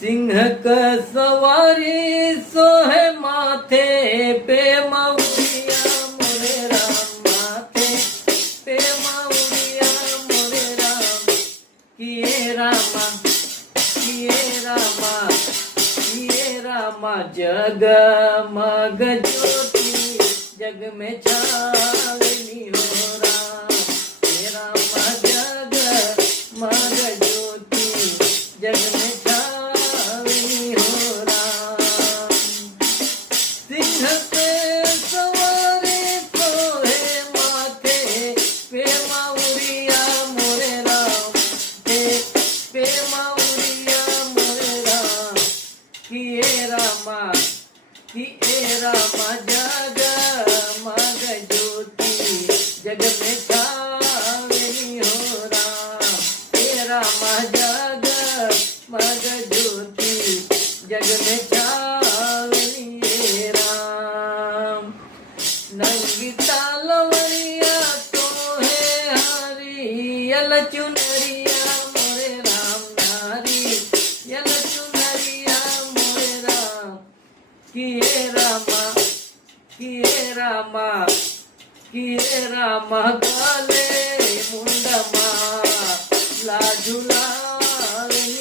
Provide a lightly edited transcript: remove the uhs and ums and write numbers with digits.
सिंह क सवारी सोहे माथे पे मऊरिया मोरे राम माथे पे मऊरिया मोरे राम किए रामा किए रामा किए रामा जग मग ज्योति जग में छावनी हो राम हे रामा जग मग ज्योति जग में छावनी हो राम सिंह पे सवारी सोहे माथे पे मऊरिया मोरे राम पे मऊरिया मोरे राम किए रामा जग मग ज्योति जग में छावनी हो राम हे रामा जग मग ज्योति जग में छावनी हे राम नंगी तालवरिया तो है हरियल चुनरिया मोरे राम नारी यल चुनरिया मोरे राम किए रामा काले मुंडमा लाजुलावनी